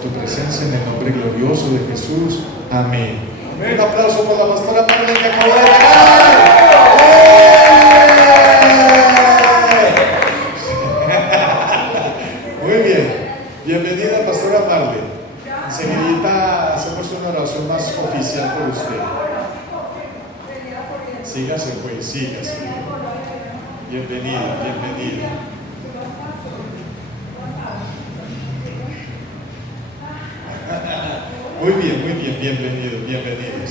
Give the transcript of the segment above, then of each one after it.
tu presencia en el nombre glorioso de Jesús. Amén. Amén. Un aplauso por la pastora Marlene que acabó de llegar. Muy bien. Bienvenida, pastora Marlene. Enseguida hacemos una oración más oficial por usted. Sígase, pues, sígase. Bienvenida, bienvenida. Muy bien, bienvenidos, bienvenidos.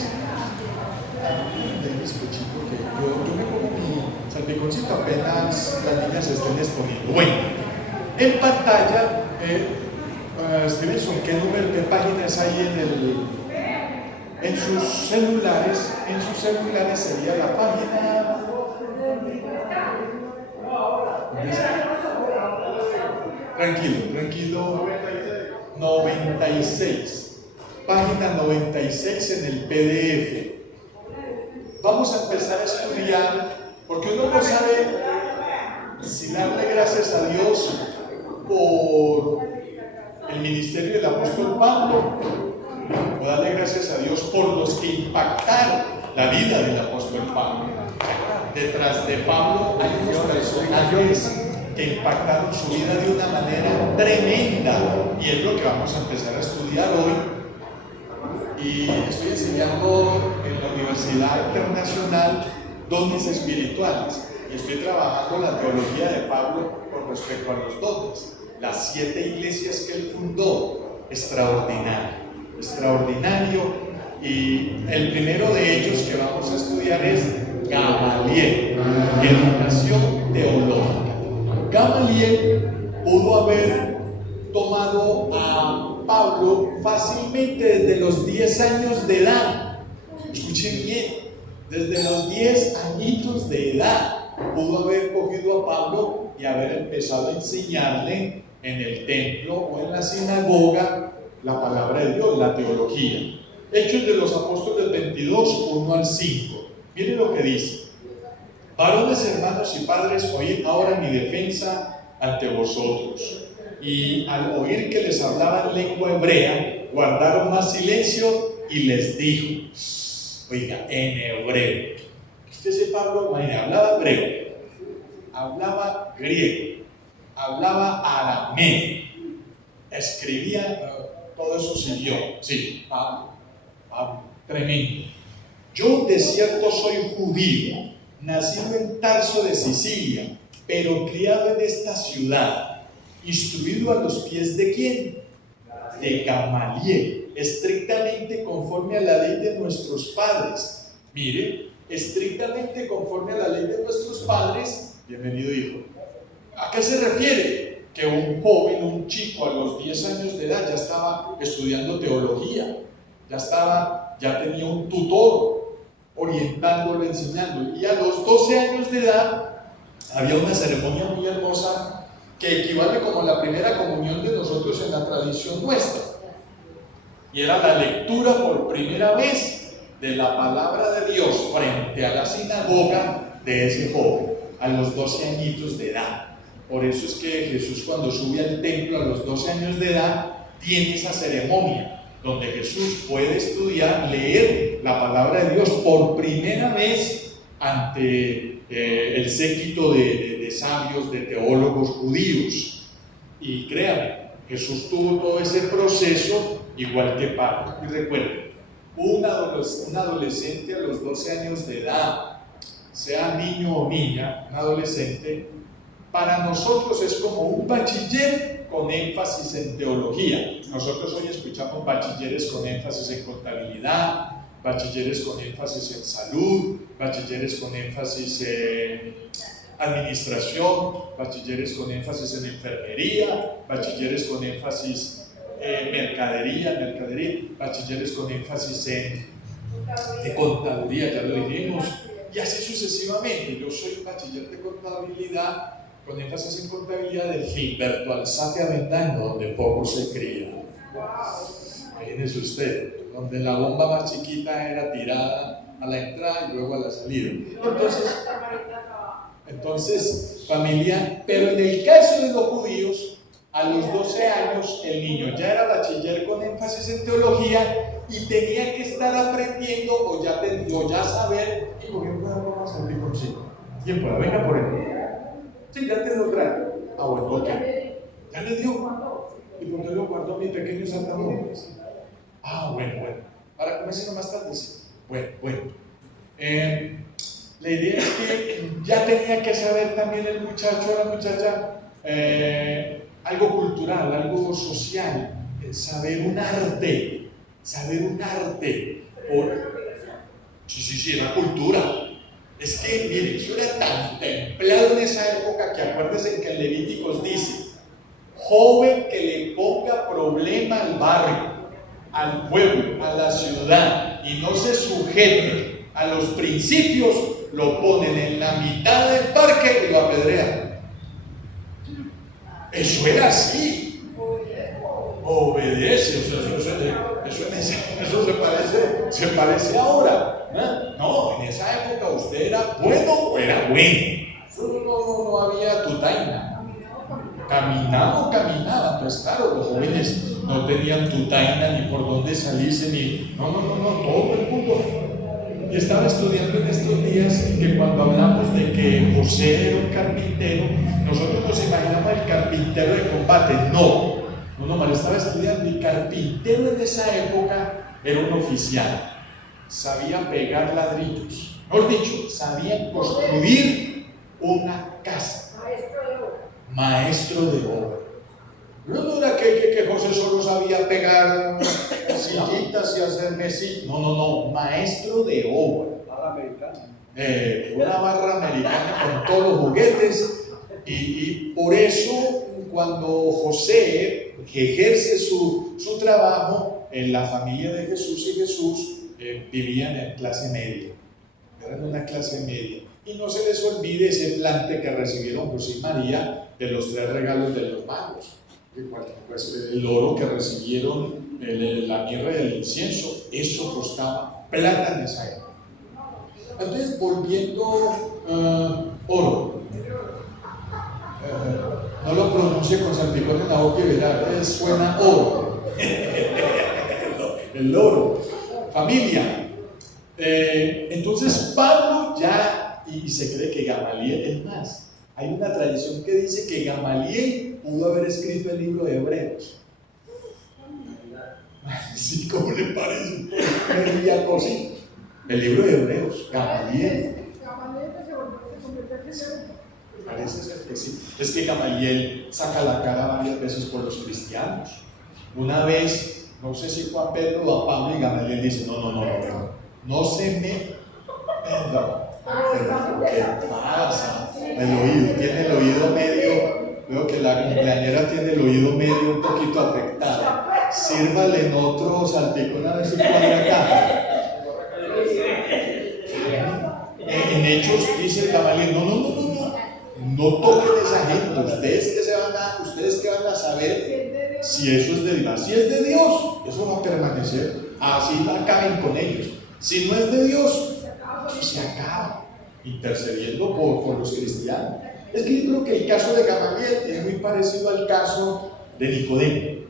Yo me pongo mi salpiconcito apenas las niñas se estén exponiendo. Bueno, en pantalla, Stevenson, ¿qué número, qué páginas hay en sus celulares? En sus celulares sería la página. Tranquilo. 96. Página 96 en el PDF. Vamos a empezar a estudiar, porque uno no sabe si darle gracias a Dios por el ministerio del apóstol Pablo, o darle gracias a Dios por los que impactaron la vida del apóstol Pablo. Detrás de Pablo hay unos personajes que impactaron su vida de una manera tremenda, y es lo que vamos a empezar a estudiar hoy. Y estoy enseñando en la Universidad Internacional dones espirituales, y estoy trabajando la teología de Pablo con respecto a los dones, las 7 iglesias que él fundó. Extraordinario, y el primero de ellos que vamos a estudiar es Gamaliel, educación teológica. Gamaliel pudo haber tomado a Pablo fácilmente desde los 10 años de edad. Escuchen bien, desde los 10 añitos de edad pudo haber cogido a Pablo y haber empezado a enseñarle en el templo o en la sinagoga la palabra de Dios, la teología. Hechos de los Apóstoles 22, 1 al 5. Miren lo que dice: varones, hermanos y padres, oíd ahora mi defensa ante vosotros. Y al oír que les hablaban lengua hebrea, guardaron más silencio, y les dijo, oiga, en hebreo. Ese Pablo, imagínate, hablaba hebreo, hablaba griego, hablaba arameo, escribía todos esos idiomas. Sí, Pablo, tremendo. Yo de cierto soy judío, nacido en Tarso de Sicilia, pero criado en esta ciudad, instruido a los pies de ¿quién? De Gamaliel, estrictamente conforme a la ley de nuestros padres. Mire, estrictamente conforme a la ley de nuestros padres. Bienvenido, hijo. ¿A qué se refiere? Que un joven, un chico a los 10 años de edad ya estaba estudiando teología, ya tenía un tutor orientándolo, enseñándolo, y a los 12 años de edad había una ceremonia muy hermosa que equivale como la primera comunión de nosotros en la tradición nuestra, y era la lectura por primera vez de la palabra de Dios frente a la sinagoga de ese joven a los 12 añitos de edad. Por eso es que Jesús, cuando sube al templo a los 12 años de edad, tiene esa ceremonia donde Jesús puede estudiar, leer la palabra de Dios por primera vez ante el séquito de sabios, de teólogos judíos. Y créanme, Jesús tuvo todo ese proceso igual que Pablo. Y recuerden, un adolescente a los 12 años de edad, sea niño o niña, un adolescente, para nosotros es como un bachiller con énfasis en teología. Nosotros hoy escuchamos bachilleres con énfasis en contabilidad, bachilleres con énfasis en salud, bachilleres con énfasis en administración, bachilleres con énfasis en enfermería, bachilleres con énfasis en mercadería, bachilleres con énfasis en contaduría, ya lo dijimos, y así sucesivamente. Yo soy un bachiller de contabilidad con énfasis en contabilidad del Gilberto Alzate Avendaño, donde poco se cría. Imagínese usted, donde la bomba más chiquita era tirada a la entrada y luego a la salida. Entonces, familia, pero en el caso de los judíos, a los 12 años el niño ya era bachiller énfasis en teología y tenía que estar aprendiendo o ya saber. Y cogió un cuaderno más al piconcito. ¿Quién pueda? Venga por él. Sí, ya te lo trae. Ah, bueno, ok. Ya le dio. ¿Y por qué lo guardó mi pequeño saltamontes? Ah, bueno. Para comérselo más tarde, sí. Bueno. La idea es que ya tenía que saber también el muchacho o la muchacha algo cultural, algo social, saber un arte. Sí, era cultura. Es que, miren, eso era tan templado en esa época que acuérdense que en Levíticos dice: joven que le ponga problema al barrio, al pueblo, a la ciudad y no se sujete a los principios, lo ponen en la mitad del parque y lo apedrean. Eso era así. Obedece, eso se parece ahora. No, en esa época usted era bueno o era bueno. No había tutaina. Caminaba, pues claro, los jóvenes no tenían tutaina ni por dónde salirse, ni. No, todo el mundo. Y estaba estudiando en estos días que cuando hablamos de que José era un carpintero, nosotros nos imaginamos el carpintero de combate. No, mal estaba estudiando. Y carpintero en esa época era un oficial. Sabía pegar ladrillos. Mejor dicho, sabía construir una casa. Maestro de obra. No era que José solo sabía pegar sillitas y hacer mesitas. No, maestro de obra. Una barra americana con todos los juguetes. Y por eso, cuando José ejerce su trabajo en la familia de Jesús y Jesús, vivían en clase media. Eran una clase media. Y no se les olvide ese plante que recibieron José y María de los 3 regalos de los magos. Pues el oro que recibieron, la mirra y el incienso, eso costaba plata en esa época. Entonces, volviendo oro, no lo pronuncie con salpicón en la boca y verá, suena oro. El oro. Familia. Entonces, Pablo ya, y se cree que Gamaliel es más. Hay una tradición que dice que Gamaliel pudo haber escrito el libro de Hebreos. Sí, ¿cómo le parece? El libro de Hebreos, Gamaliel. Parece ser que sí. Es que Gamaliel saca la cara varias veces por los cristianos. Una vez, no sé si fue a Pedro o a Pablo, y Gamaliel dice: no se me. Pero ¿qué pasa? El oído, tiene el oído medio. Veo que la cumpleañera tiene el oído medio un poquito afectado. Sírvale en otro salpicón a ver si puede acá. En Hechos dice Gamaliel: no toquen esa gente. Ustedes que van a saber si eso es de Dios. Si es de Dios, eso va a permanecer. Así acaben con ellos. Si no es de Dios, eso se acaba. Intercediendo por los cristianos. Es que yo creo que el caso de Gamaliel es muy parecido al caso de Nicodemo.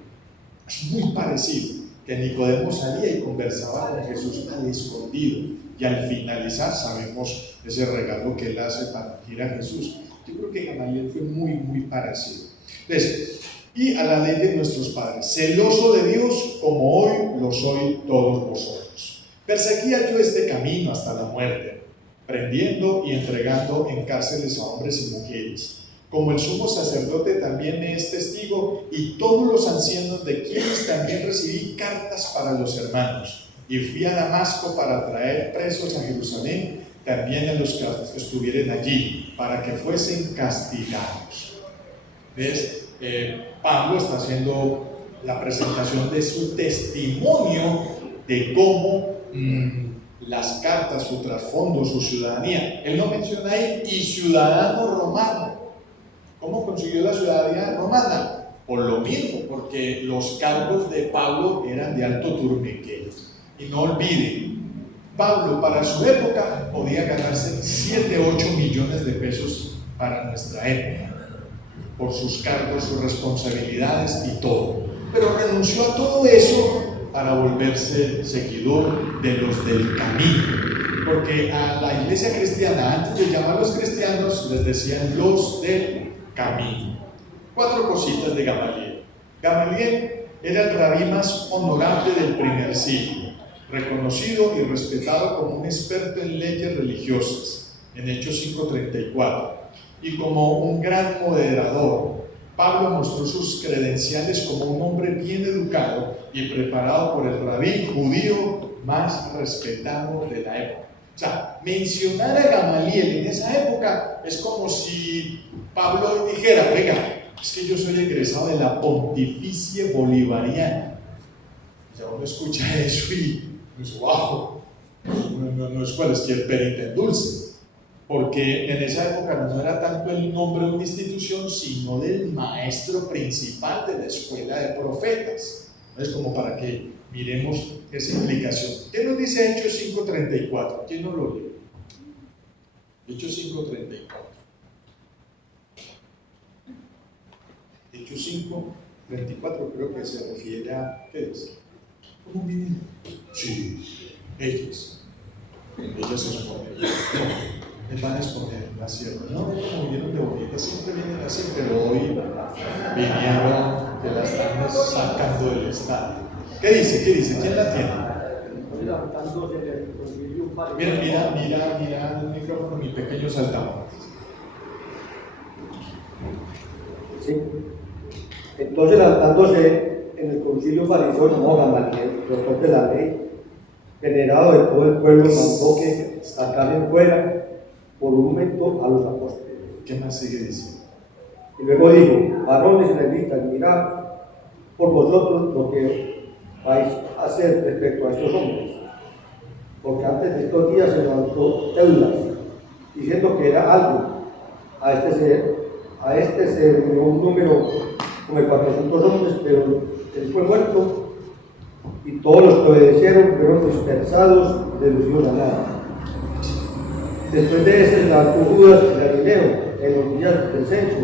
Es muy parecido. Que Nicodemo salía y conversaba con Jesús al escondido. Y al finalizar sabemos ese regalo que él hace para ir a Jesús. Yo creo que Gamaliel fue muy parecido. Entonces, y a la ley de nuestros padres, celoso de Dios como hoy lo soy todos vosotros. Perseguía yo este camino hasta la muerte, prendiendo y entregando en cárceles a hombres y mujeres. Como el sumo sacerdote también me es testigo, y todos los ancianos de quienes también recibí cartas para los hermanos. Y fui a Damasco para traer presos a Jerusalén, también a los que estuvieran allí, para que fuesen castigados. ¿Ves? Pablo está haciendo la presentación de su testimonio de cómo las cartas, su trasfondo, su ciudadanía. Él no menciona ahí, y ciudadano romano. ¿Cómo consiguió la ciudadanía romana? Por lo mismo, porque los cargos de Pablo eran de alto turniqueo. Y no olviden, Pablo para su época podía ganarse 7-8 millones de pesos para nuestra época, por sus cargos, sus responsabilidades y todo. Pero renunció a todo eso para volverse seguidor de los del camino. Porque a la iglesia cristiana, antes de llamarlos cristianos, les decían los del camino. 4 cositas de Gamaliel. Gamaliel era el rabí más honorable del primer siglo, reconocido y respetado como un experto en leyes religiosas, en Hechos 5:34, y como un gran moderador. Pablo mostró sus credenciales como un hombre bien educado y preparado por el rabí judío más respetado de la época. O sea, mencionar a Gamaliel en esa época es como si Pablo dijera: oiga, es que yo soy egresado de la Pontificia Bolivariana. Ya uno escucha eso y dice: wow, no es cualquier perita en dulce. Porque en esa época no era tanto el nombre de una institución, sino del maestro principal de la escuela de profetas. Es como para que miremos esa implicación. ¿Qué nos dice Hechos 5:34? ¿Quién no lo lee? Hechos 5:34. Hechos 5:34 creo que se refiere a... ¿qué es? ¿Cómo viene? Sí, ellos. Ellos se exponen. No, les van a exponer la sierra. No, como vinieron de bonita, siempre vienen así, pero hoy vinieron que la están sacando del estado. ¿Qué dice? ¿Qué dice? ¿Quién la tiene? Mira el micrófono, mi pequeño saltamontes. Sí. Entonces, levantándose en el concilio fariseo, llamado Gamaliel, doctor de la ley, venerado de todo el pueblo, mandó que sacasen fuera por un momento a los apóstoles. ¿Qué más sigue diciendo? Y luego dijo: varones israelitas, mirad por vosotros lo que vais a hacer respecto a estos hombres. Porque antes de estos días se levantó Teudas, diciendo que era algo. A este se reunió un número como de 400 hombres, pero él fue muerto, y todos los que obedecieron fueron dispersados, reducidos a nada. Después de ese se levantó Judas el Galileo en los días del censo,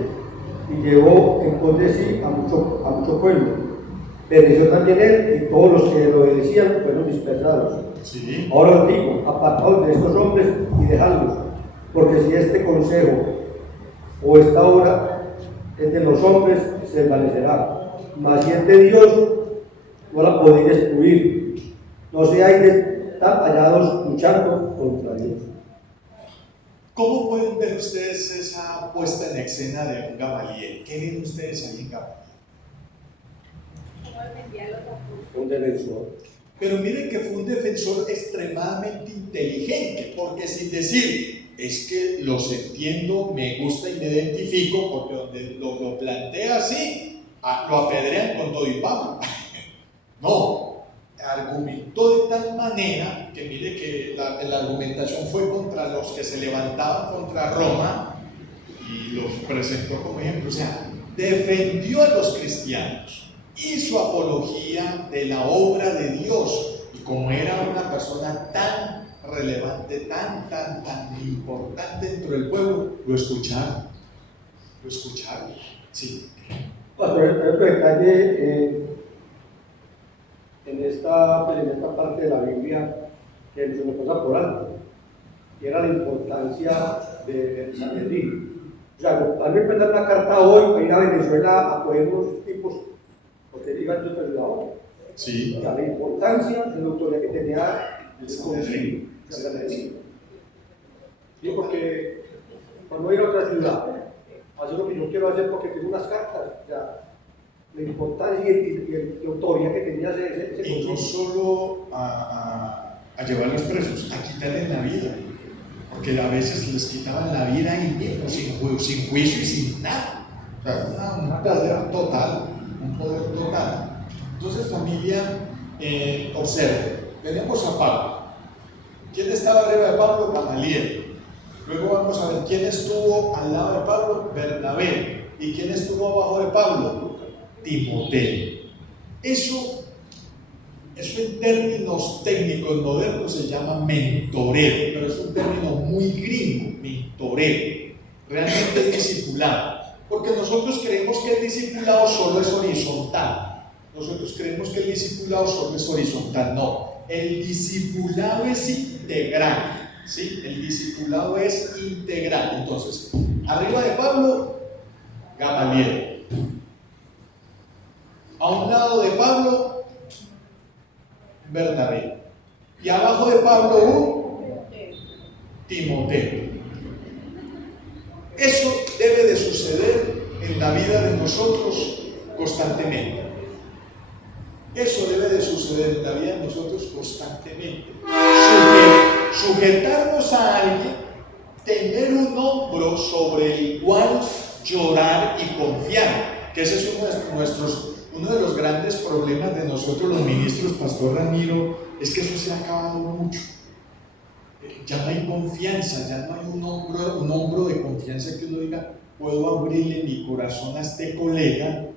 y llevó en pos de sí a mucho pueblo. Pereció también él, y todos los que lo obedecían fueron dispersados. Sí. Ahora os digo: apartaos de estos hombres y dejadlos, porque si este consejo o esta obra es de los hombres, se desvanecerá. Mas si es de Dios, no la podéis destruir. No seáis tan hallados luchando contra Dios. ¿Cómo pueden ver ustedes esa puesta en escena de un Gamaliel? ¿Qué ven ustedes ahí en Gamaliel? Un defensor. Pero miren que fue un defensor extremadamente inteligente, porque sin decir, es que los entiendo, me gusta y me identifico, porque donde lo plantea así, lo apedrean con todo y Pablo. No, argumentó de tal manera que mire que la argumentación fue contra los que se levantaban contra Roma y los presentó como ejemplo. O sea, defendió a los cristianos, hizo apología de la obra de Dios, y como era una persona tan relevante, tan importante dentro del pueblo, lo escucharon, sí. Pastor, hay otro detalle en esta parte de la Biblia que se nos pasa por alto, y era la importancia del Sanedrín. O sea, a mí me mandar una carta hoy para ir a Venezuela a coger unos tipos, porque digan yo te la otra. Sí. O sea, la importancia de la autoridad que tenía el Sanedrín. Sí, porque cuando voy a ir a otra ciudad, hacer lo que yo quiero hacer porque tengo unas cartas, o sea, la importancia y la autoridad que tenía ese y no solo a llevarlos presos, a quitarles la vida, porque a veces les quitaban la vida ahí mismo, sin juicio y sin nada. O sea, un poder total. Entonces, familia, observe, tenemos a Pablo. ¿Quién estaba arriba de Pablo? Gamaliel. Luego vamos a ver quién estuvo al lado de Pablo, Bernabé. ¿Y quién estuvo abajo de Pablo? Timoteo. Eso en términos técnicos modernos se llama mentoreo, pero es un término muy gringo, mentoreo. Realmente es discipulado, porque nosotros creemos que el discipulado solo es horizontal. Nosotros creemos que el discipulado solo es horizontal. No, el discipulado es integral. ¿Sí? El discipulado es integral. Entonces, arriba de Pablo, Gamaliel. A un lado de Pablo, Bernabé. Y abajo de Pablo, Timoteo. Eso debe de suceder en la vida de nosotros constantemente. Eso debe de suceder en la vida de nosotros constantemente. Sujetarnos a alguien, tener un hombro sobre el cual llorar y confiar, que ese es uno de los grandes problemas de nosotros los ministros, Pastor Ramiro, es que eso se ha acabado mucho. Ya no hay confianza, ya no hay un hombro de confianza que uno diga, puedo abrirle mi corazón a este colega,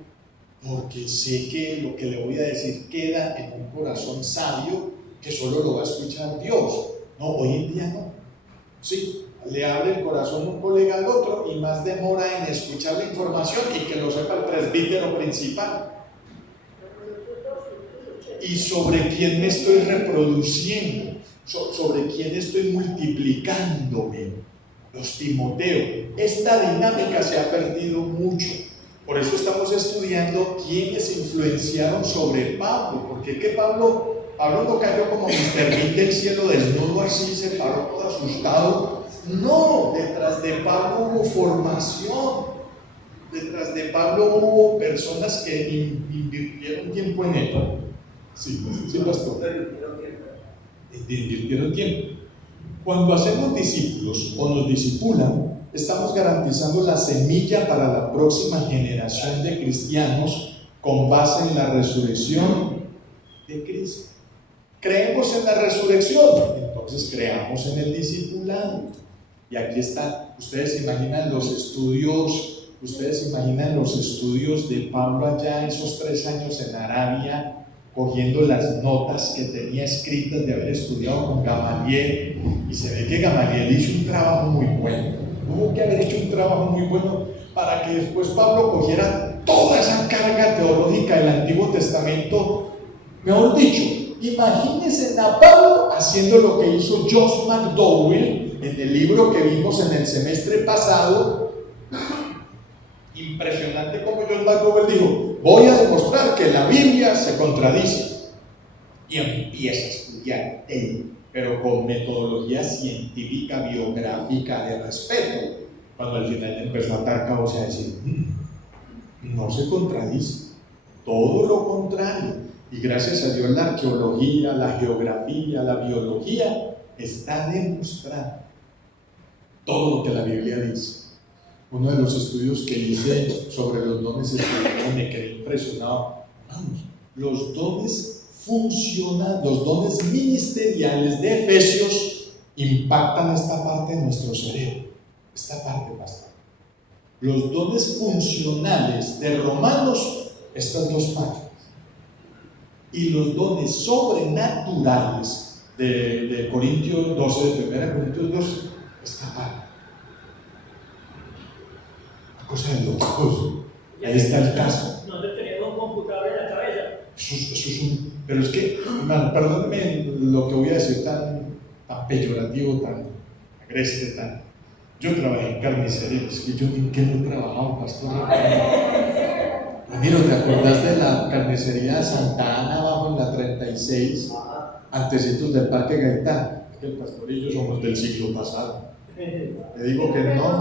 porque sé que lo que le voy a decir queda en un corazón sabio que solo lo va a escuchar Dios. No, hoy en día no. Sí, le abre el corazón un colega al otro y más demora en escuchar la información y que lo sepa el presbítero principal. ¿Y sobre quién me estoy reproduciendo? ¿Sobre quién estoy multiplicándome? Los Timoteo. Esta dinámica se ha perdido mucho. Por eso estamos estudiando quiénes influenciaron sobre Pablo. Porque es que Pablo no cayó como Mr. Bean del cielo desnudo así, se paró todo asustado. No, detrás de Pablo hubo formación. Detrás de Pablo hubo personas que invirtieron tiempo en él. Sí, pastor. Invirtieron tiempo. Cuando hacemos discípulos o nos discipulan, estamos garantizando la semilla para la próxima generación de cristianos con base en la resurrección de Cristo. Creemos en la resurrección, entonces creamos en el discipulado. Y aquí está, ustedes imaginan los estudios de Pablo allá, esos 3 años en Arabia, cogiendo las notas que tenía escritas de haber estudiado con Gamaliel, y se ve que Gamaliel hizo un trabajo muy bueno. Tuvo que haber hecho un trabajo muy bueno para que después Pablo cogiera toda esa carga teológica del Antiguo Testamento. Mejor dicho, imagínense a Pablo haciendo lo que hizo Josh McDowell en el libro que vimos en el semestre pasado. Impresionante como Josh McDowell dijo: voy a demostrar que la Biblia se contradice. Y empieza a estudiar él, pero con metodología científica, biográfica, de respeto. Cuando al final empezó a atar cabos y a decir, no se contradice, todo lo contrario. Y gracias a Dios la arqueología, la geografía, la biología está demostrando todo lo que la Biblia dice. Uno de los estudios que hice sobre los dones espirituales me quedé impresionado. Vamos, los dones funcionan, los dones ministeriales de Efesios impactan esta parte de nuestro cerebro. Esta parte, pastor. Los dones funcionales de Romanos, estas 2 páginas. Y los dones sobrenaturales de Corintios 12, de 1 Corintios 12, esta parte. Cosa de locos. Ahí está el caso. Nosotros teníamos un computador en la cabeza. Eso es pero es que, hermano, perdónenme lo que voy a decir tan peyorativo, tan agreste, yo trabajé en carnicería, es que yo en qué no he trabajado, pastor. Ramiro, ¿te acordás de la carnicería de Santa Ana abajo en la 36, antecitos del Parque Gaitán? Es que el pastor y yo somos del siglo pasado. Te digo que no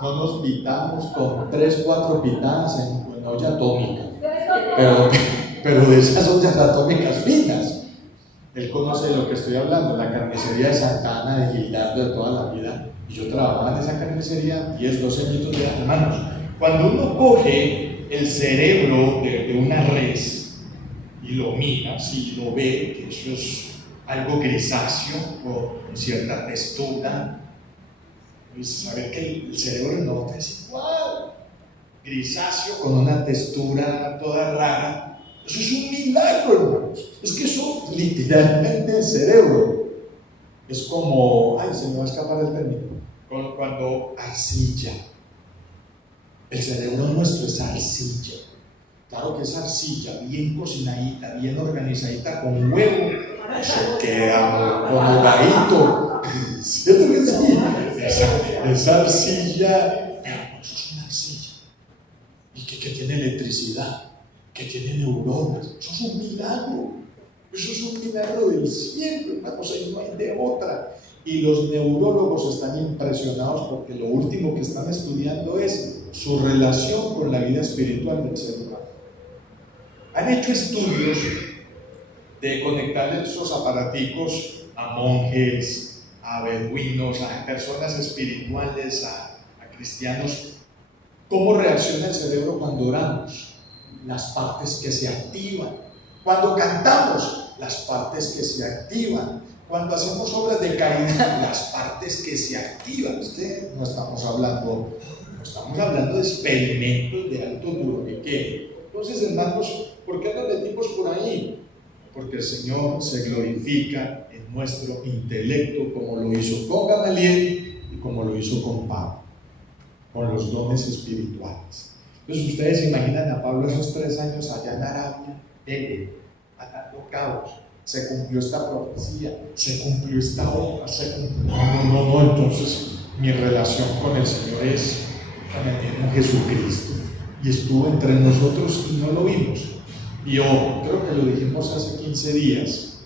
nos pitamos con 3, 4 pitadas en olla atómica, pero de esas ollas atómicas finas. Él conoce de lo que estoy hablando, la carnicería de Santa Ana, de Gildardo, de toda la vida. Y yo trabajaba en esa carnicería 10, 12 añitos de hermanos. Cuando uno coge el cerebro de una res y lo mira, si lo ve, que eso es algo grisáceo o con cierta textura, y saber que el cerebro no es igual, grisáceo con una textura toda rara. Eso es un milagro, hermanos. Es que eso literalmente el cerebro es como, se me va a escapar el término, cuando arcilla. El cerebro nuestro es arcilla. Claro que esa arcilla bien cocinadita, bien organizadita con huevo, eso queda colgadito. ¿Cierto que sí? Esa arcilla, pero eso es una arcilla. Y que tiene electricidad, que tiene neuronas. Eso es un milagro. Eso es un milagro del cielo, hermanos, ahí no hay de otra. Y los neurólogos están impresionados porque lo último que están estudiando es su relación con la vida espiritual del ser humano. Han hecho estudios de conectar esos aparaticos a monjes, a beduinos, a personas espirituales, a cristianos. ¿Cómo reacciona el cerebro cuando oramos? Las partes que se activan. Cuando cantamos, las partes que se activan. Cuando hacemos obras de caridad, las partes que se activan. No estamos hablando de experimentos de alto duro que quede. Entonces, hermanos, ¿por qué nos metimos por ahí? Porque el Señor se glorifica en nuestro intelecto, como lo hizo con Gamaliel y como lo hizo con Pablo, con los dones espirituales. Entonces, ustedes se imaginan a Pablo esos 3 años allá en Arabia, atando cabos. Se cumplió esta profecía, se cumplió esta obra, No, entonces mi relación con el Señor es con Jesucristo. Y estuvo entre nosotros y no lo vimos. Y creo que lo dijimos hace 15 días.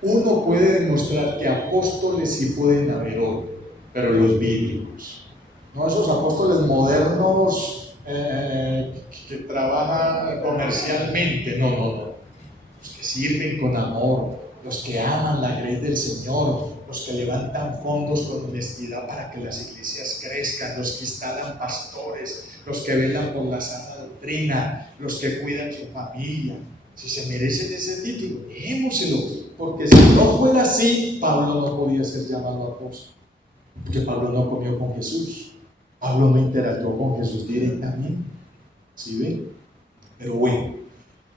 Uno puede demostrar que apóstoles sí pueden haber hoy, pero los bíblicos, no esos apóstoles modernos que trabajan comercialmente, no. Los que sirven con amor, los que aman la grey del Señor, los que levantan fondos con honestidad para que las iglesias crezcan, los que instalan pastores, los que velan por la sana doctrina, los que cuidan su familia. Si se merecen ese título, démoselo, porque si no fuera así, Pablo no podía ser llamado apóstol, porque Pablo no comió con Jesús, Pablo no interactuó con Jesús directamente. ¿Sí ven? Pero bueno.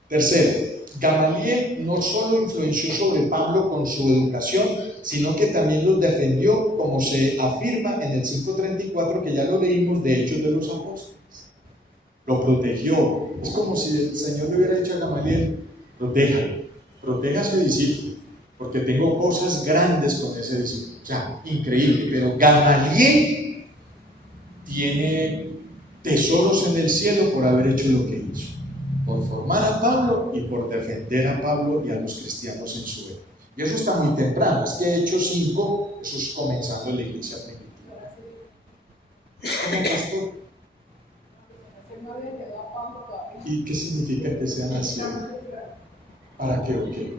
Tercero, Gamaliel no solo influenció sobre Pablo con su educación, sino que también los defendió, como se afirma en el 5:34, que ya lo leímos de Hechos de los Apóstoles. Lo protegió. Es como si el Señor le hubiera dicho a Gamaliel: proteja a ese discípulo, porque tengo cosas grandes con ese discípulo. O sea, increíble. Pero Gamaliel tiene tesoros en el cielo por haber hecho lo que hizo, por formar a Pablo y por defender a Pablo y a los cristianos en su época. Y eso está muy temprano, es que Hechos 5, eso es comenzando en la iglesia primitiva. ¿Cómo, pastor? ¿Y qué significa que sean así? ¿Para qué o qué?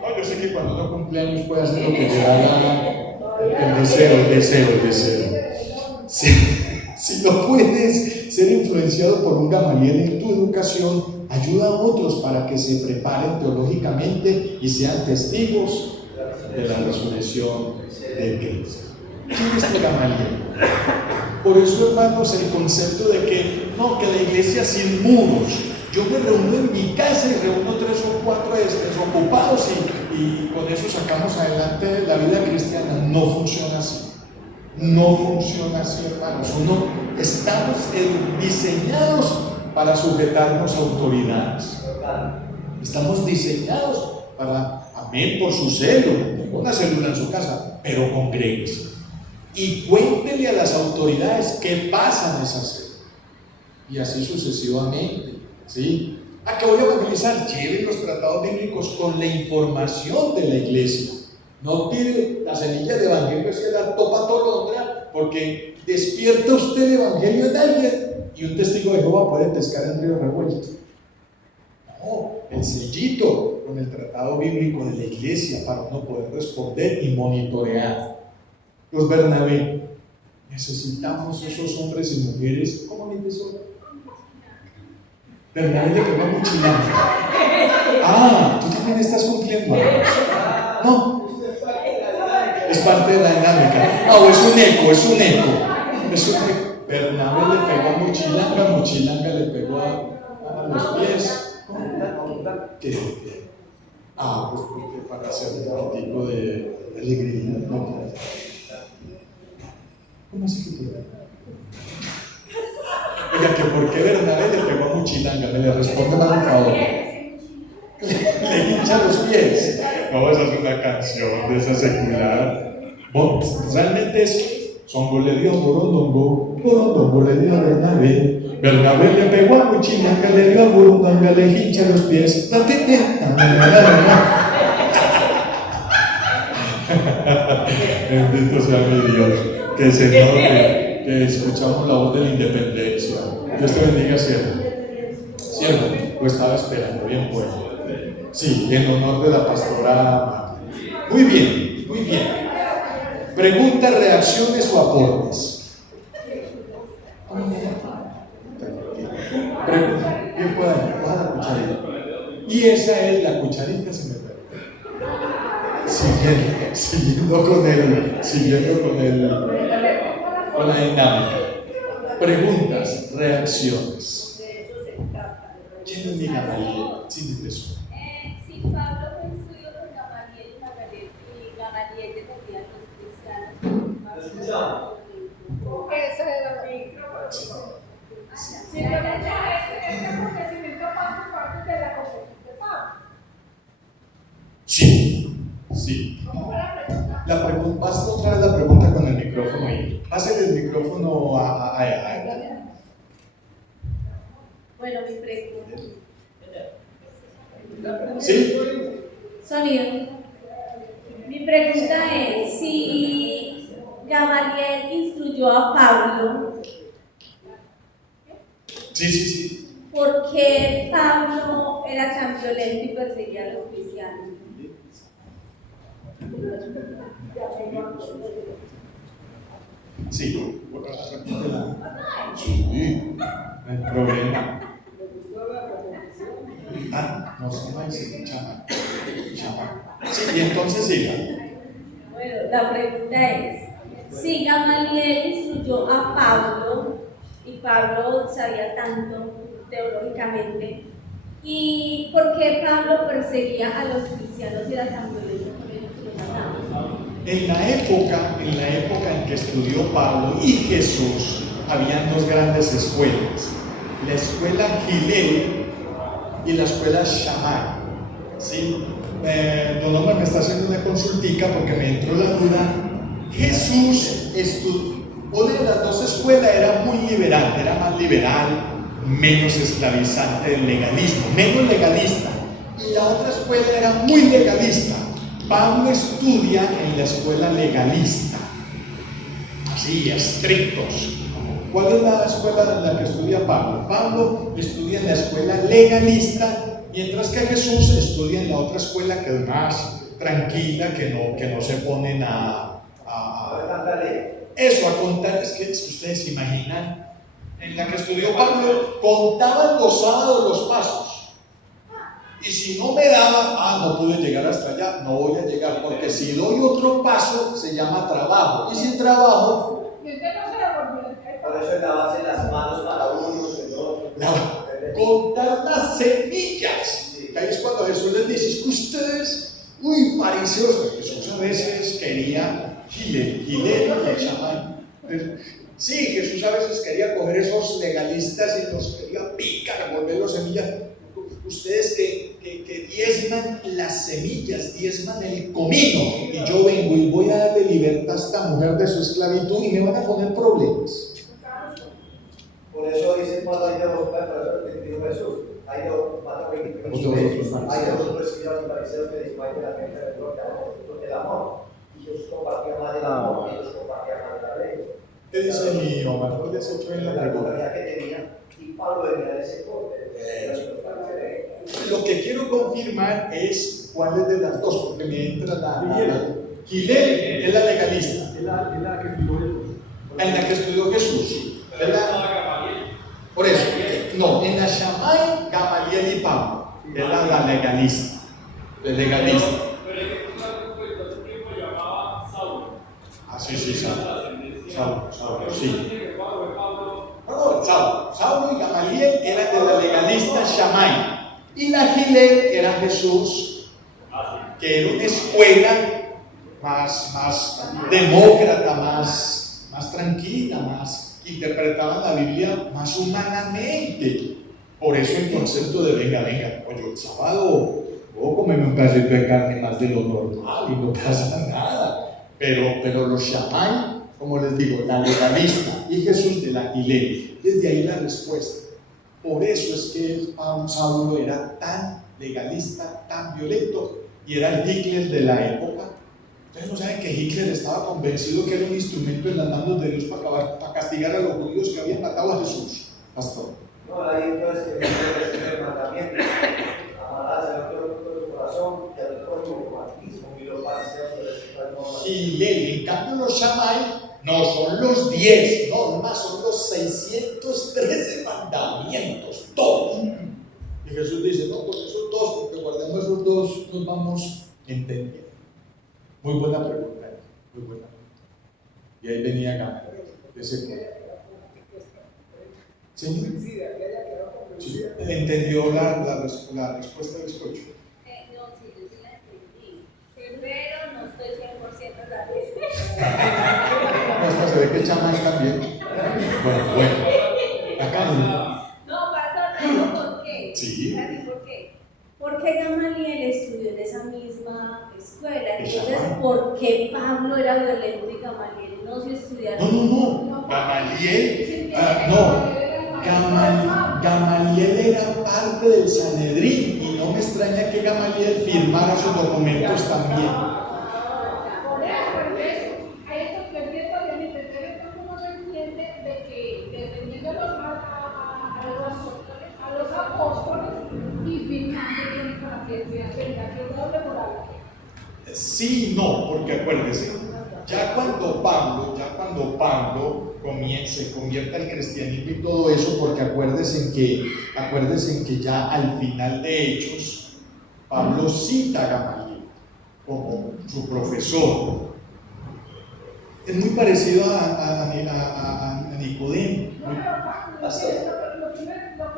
No, yo sé que cuando uno cumple años puede hacer lo que le da el deseo. Si no puedes ser influenciado por un Gamaliel en tu educación, ayuda a otros para que se preparen teológicamente y sean testigos de la resurrección de Cristo. ¿Quién es este Gamaliel? Por eso, hermanos, el concepto de que la iglesia sin muros, yo me reúno en mi casa y reúno 3 o 4 desocupados y con eso sacamos adelante la vida cristiana, no funciona así. No funciona así, hermanos. Estamos diseñados para sujetarnos a autoridades. Estamos diseñados para, amén, por su celo. Tengo una célula en su casa, pero congréguese. Y cuéntele a las autoridades qué pasa en esa célula. Y así sucesivamente. ¿Sí? ¿A qué voy a evangelizar? Lleven los tratados bíblicos con la información de la iglesia. No tire la semilla de evangelio hacia la topa tolondra, porque despierta usted el evangelio en alguien y un testigo de Jehová puede pescar en río revuelto. No, el sellito con el tratado bíblico de la iglesia para uno poder responder y monitorear. Los Bernabé, necesitamos esos hombres y mujeres. ¿Cómo le dice? Bernabé le pegó a Muchilán. Tú también estás cumpliendo años. No. Es parte de la dinámica. No, es un eco. Bernabé le pegó a Muchilanga le pegó a los pies. ¿Qué? Pues porque para hacer un poquitico de alegría. ¿Cómo así que puede? cuchilanga? Me le responde por favor. Le hincha los pies. No, esa es una canción de esa secular. Bueno, realmente es Songo le dio Borondongo le dio a Bernabé. Bernabé le pegó a Cuchilanga, le dio a Borondongo, le hincha los pies. Bendito sea mi Dios, que se note que escuchamos la voz de la independencia. Dios te bendiga, siervo. Siervo, lo estaba esperando, bien bueno. Sí, en honor de la pastora. Muy bien, muy bien. Preguntas, reacciones o aportes. Pregunta, bien pueden, baja la cucharita. Y esa es la cucharita, se me permite. Siguiendo con la dinámica. Preguntas, reacciones. ¿Quién nos diga María? Sin eso. Si Pablo fue instruido por Gamaliel y Gamaliel defendía a los cristianos. Escuchamos. Ese era el micrófono. Si te gusta ese acontecimiento pasa parte de la confesión de Pablo. Sí. ¿Cómo fue la pregunta? La pregunta, vas a otra vez la pregunta con el micrófono ahí. Pásale el micrófono a ella. Bueno, mi pregunta. ¿Sí? Sonido. Mi pregunta es: si Gamaliel instruyó a Pablo, Sí. ¿por qué Pablo era tan violento y perseguía a los cristianos? Sí. Sí. No hay problema. No se llama ese, chama. Sí, y entonces siga. Bueno, la pregunta es: si Gamaliel instruyó a Pablo y Pablo sabía tanto teológicamente, ¿y por qué Pablo perseguía a los cristianos y era tan violento con ellos y los mataba? En la época en que estudió Pablo y Jesús, habían dos grandes escuelas: la escuela Gilel y la escuela Shammai. ¿Sí? Don Omar me está haciendo una consultica porque me entró la duda. Jesús una de las dos escuelas era muy liberal, era más liberal, menos esclavizante del legalismo, menos legalista, y la otra escuela era muy legalista. Pablo estudia en la escuela legalista, así, estrictos. ¿Cuál es la escuela en la que estudia Pablo? Pablo estudia en la escuela legalista, mientras que Jesús estudia en la otra escuela que es más tranquila, que no se ponen a contar. Es que ustedes se imaginan, en la que estudió Pablo, contaban los sábados los pasos. Y si no me daba, no pude llegar hasta allá, no voy a llegar, porque si doy otro paso, se llama trabajo. Y sin trabajo, Y usted no se la volvió a hacer. Por eso lavarse las manos para uno, Señor. contar las semillas. Ahí es cuando Jesús les dice: es que ustedes, fariseos, Jesús a veces quería Gilel y Shammai. Sí, Jesús a veces quería coger esos legalistas y los quería picar, volverlos semillas. Ustedes que diezman las semillas, diezman el comino, y yo vengo y voy a darle libertad a esta mujer de su esclavitud y me van a poner problemas. Por eso dice Pablo, hay de vosotros, por eso dijo Jesús, hay de vosotros escribas y fariseos que disponen de la gente del amor. Y Jesús compartía más del amor y ellos compartían más de la ley. ¿Qué dice mi Omar? ¿Cuál es hecho en la pregunta? Que tenía, y Pablo venía de ese corte. Lo que quiero confirmar es cuál es de las dos, porque me entra la Gilel es la legalista, Es la que estudió Jesús. en la que estudió Jesús. Por eso, no, en la Shammai, Gamaliel y Pablo, es la legalista. El legalista. Pero es que tú te das cuenta, ese tiempo llamaba Saulo. Ah, sí, Saulo, sí. Pablo. No, Saulo y Gamaliel eran de la legalista Shammai. Y la Gilel era Jesús, que era una escuela más demócrata, más tranquila, más que interpretaban la Biblia más humanamente. Por eso el concepto de venga, oye, el sábado puedo comerme un pedacito de carne más de lo normal y no pasa nada. Pero los Shammai, como les digo, la legalista y Jesús de la Gilea, desde ahí la respuesta. Por eso es que Saulo era tan legalista, tan violento, y era el Hitler de la época. Ustedes no saben que Hitler estaba convencido que era un instrumento en las manos de Dios para castigar a los judíos que habían matado a Jesús, pastor. No, ahí entonces el mandamiento, amarás al Señor con todo tu corazón y al prójimo como a ti mismo, y los fariseos de respetar normas. Y en cambio los Shammai no son los 10 normas, son los 613 mandamientos, todos. Y Jesús dice, no, con esos dos, porque guardemos esos dos, nos vamos entendiendo. Muy buena pregunta, muy buena pregunta. Y ahí venía Gamaliel, ese punto. Señor, sí, ¿entendió la respuesta del bizcocho? No, sí, yo sí la entendí, pero no estoy 100% de acuerdo. Hasta se ve que Chamay también. Bueno, acá No, pastor, te digo por qué. Sí. ¿Sabes por qué? Porque Gamaliel estudió en esa misma escuela. Entonces, Shammai. ¿por qué Pablo era violento y Gamaliel no se estudiaba? No. Gamaliel era parte del Sanedrín y no me extraña que Gamaliel firmara sus documentos también. Por eso, a estos pendientes de mi tercero, uno no entiende de que defendiendo a los apóstoles y firmando para que sea verdad que uno de moral. Sí, no, porque acuérdese, ya cuando Pablo se convierte al cristianismo y todo eso, porque acuérdense que ya al final de Hechos, Pablo cita a Gamaliel como su profesor. Es muy parecido a Nicodemo. Lo que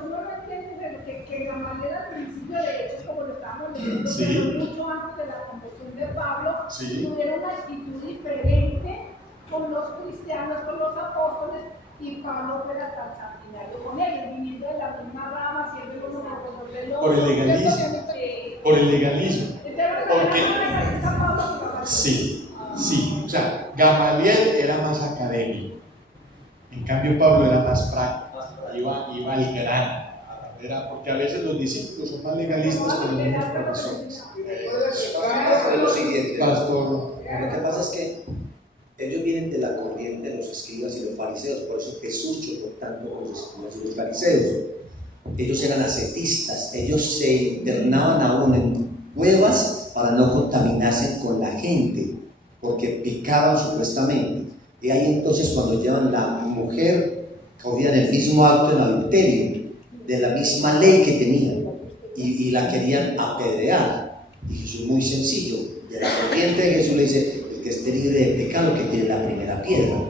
uno no entiende es que Gamaliel al principio de Hechos, como lo estamos leyendo, Sí. pero mucho antes de la conversión de Pablo, Sí. tuviera una actitud diferente con los cristianos, con los apóstoles, y Pablo fuera tan sanguinario con ellos, viniendo de la misma rama, siempre como una cosa de los... Por el legalismo. Por el legalismo. Porque sí, o sea, Gamaliel era más académico, en cambio Pablo era más práctico, iba al grano, porque a veces los discípulos son más legalistas que los mismos profesores. Es lo siguiente. Pastor, Lo que pasa es que ellos vienen de la corriente de los escribas y los fariseos, por eso Jesús chocó tanto con los escribas y los fariseos. Ellos eran ascetistas, ellos se internaban aún en cuevas para no contaminarse con la gente, porque pecaban supuestamente. Y ahí entonces cuando llevan la mujer, cogían el mismo acto en adulterio, de la misma ley que tenían, y la querían apedrear. Y Jesús muy sencillo, de la corriente de Jesús le dice, el que esté libre de pecado que tiene la primera piedra.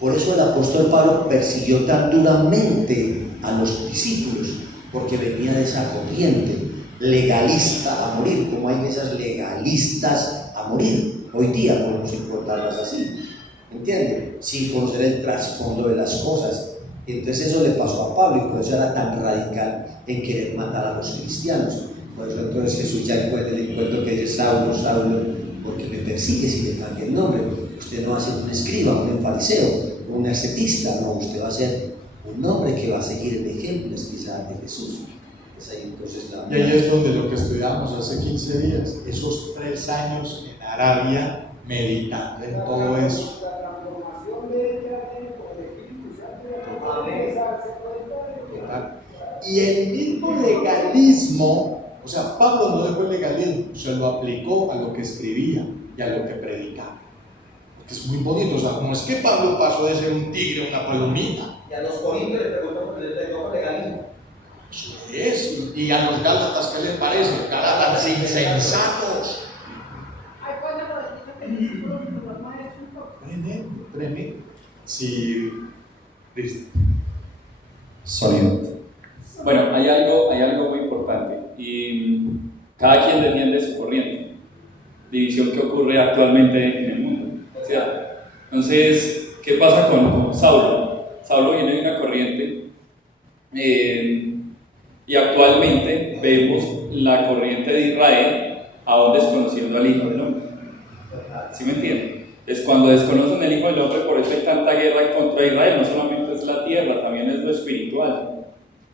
Por eso el apóstol Pablo persiguió tan duramente a los discípulos, porque venía de esa corriente legalista a morir, como hay esas legalistas a morir. Hoy día podemos encontrarlas así, ¿entienden? Sin conocer el trasfondo de las cosas. Entonces eso le pasó a Pablo y por eso era tan radical en querer matar a los cristianos. Por eso entonces Jesús ya encuentra el encuentro que dice Saulo, Saulo, porque me persigue si le cambia el nombre. Usted no va a ser un escriba, un fariseo, un ascetista, no, usted va a ser un hombre que va a seguir el ejemplo quizás de Jesús. Es ahí entonces y ahí es donde lo que estudiamos hace 15 días, esos 3 años en Arabia, meditando en todo eso. Y el mismo legalismo, o sea, Pablo no dejó el legalismo, se lo aplicó a lo que escribía y a lo que predicaba. Porque es muy bonito, o sea, como es que Pablo pasó de ser un tigre a una palomita. Y a los corintios le preguntan por el legalismo. Eso es, y a los gálatas, ¿qué les parece? Gálatas insensatos. Tremendo. Sí, listo. Sólido. Bueno, hay algo muy importante y cada quien defiende su corriente, división que ocurre actualmente en el mundo, ¿cierto? Entonces, ¿qué pasa con Saulo? Saulo viene de una corriente Y actualmente vemos la corriente de Israel aún desconociendo al Hijo del Hombre. ¿Sí me entienden? Es cuando desconocen el Hijo del Hombre, por eso hay tanta guerra contra Israel. No solamente es la tierra, también es lo espiritual.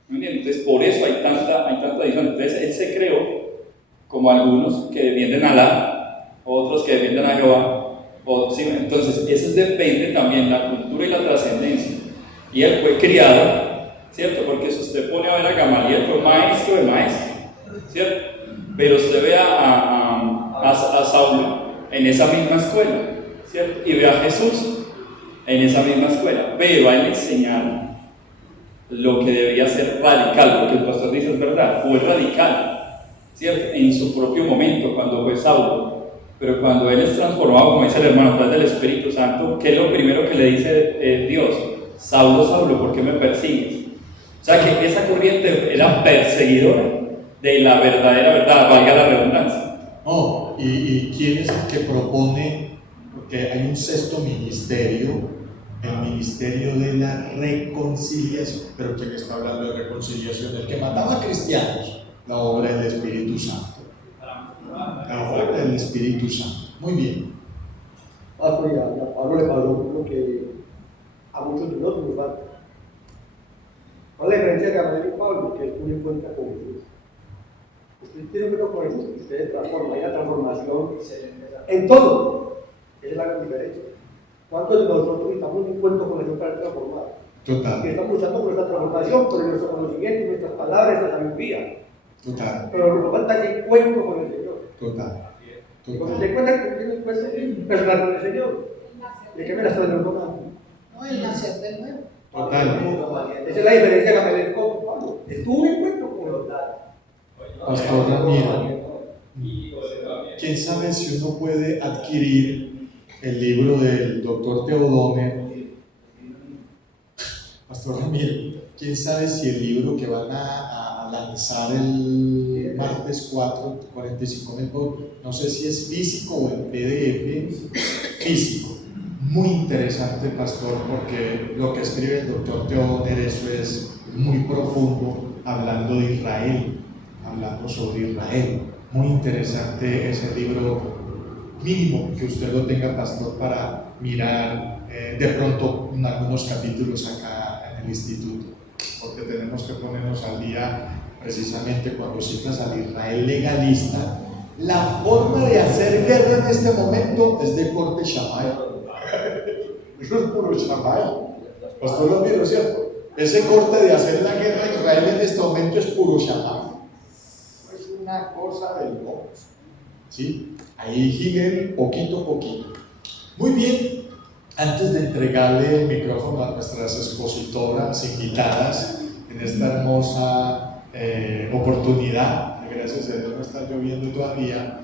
¿Me entienden? Entonces, por eso hay tanta división. Entonces, él se creó como algunos que defienden a Alá, otros que defienden a Jehová. ¿Sí? Entonces, eso depende también la cultura y la trascendencia. Y él fue criado, ¿cierto? Porque si usted pone a ver a Gamaliel, fue maestro de maestros, ¿cierto? Pero usted ve a Saulo en esa misma escuela, ¿cierto? Y ve a Jesús en esa misma escuela, pero a él le enseñaron lo que debía ser radical, porque el pastor dice es verdad, fue radical, ¿cierto? En su propio momento, cuando fue Saulo, pero cuando él es transformado, como dice el hermano, a través del Espíritu Santo, ¿qué es lo primero que le dice Dios? Saulo, Saulo, ¿por qué me persigues? O sea que esa corriente era perseguidora de la verdadera verdad, valga la redundancia. No, y quién es el que propone, porque hay un sexto ministerio, el ministerio de la reconciliación. Pero ¿quién está hablando de reconciliación? El que mataba a cristianos, la obra del Espíritu Santo. La obra del Espíritu Santo. Muy bien. Pastor, y a Pablo le pasó lo que a muchos de nosotros nos falta. ¿Cuál es la diferencia de Gamaliel y Pablo? Que uno encuentra con Jesús. Usted tiene que ver con Jesús, usted se transforma, hay una transformación en todo. Esa es la gran diferencia. ¿Cuántos de nosotros estamos en un encuentro con Jesús para transformar? Total. Que estamos luchando por esta transformación, por nuestro conocimiento, nuestras palabras, nuestra sabiduría. Total. Pero nos falta ese encuentro con el Señor. Total. Cuando se encuentra que tiene un personal con el Señor, ¿de qué me la estoy transformando? No, el nacer de nuevo. Total. Esa es la diferencia de Gamaliel con Pablo. Tuvo un encuentro con Dios. Pastor Ramiro, ¿quién sabe si uno puede adquirir el libro del doctor Teodone? Pastor Ramiro, ¿quién sabe si el libro que van a lanzar el martes 4, 45.000 pesos, no sé si es físico o en PDF, físico? Muy interesante, pastor, porque lo que escribe el doctor Teodone, eso es muy profundo, hablando de Israel, hablando sobre Israel. Muy interesante ese libro, mínimo que usted lo tenga, pastor, para mirar de pronto en algunos capítulos acá en el instituto, porque tenemos que ponernos al día precisamente cuando citas al Israel legalista. La forma de hacer guerra en este momento es de corte Shammai. Eso es puro Shammai. Pastor Ramiro, ¿cierto? Ese corte de hacer la guerra a Israel en este momento es puro Shammai. Es una cosa de locos. ¿Sí? Ahí giren poquito a poquito. Muy bien. Antes de entregarle el micrófono a nuestras expositoras invitadas en esta hermosa oportunidad, gracias a Dios no está lloviendo todavía,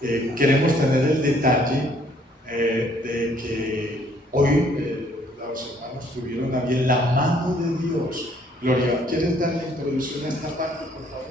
queremos tener el detalle de que hoy los hermanos tuvieron también la mano de Dios. Gloria, ¿quieres dar la introducción a esta parte, por favor?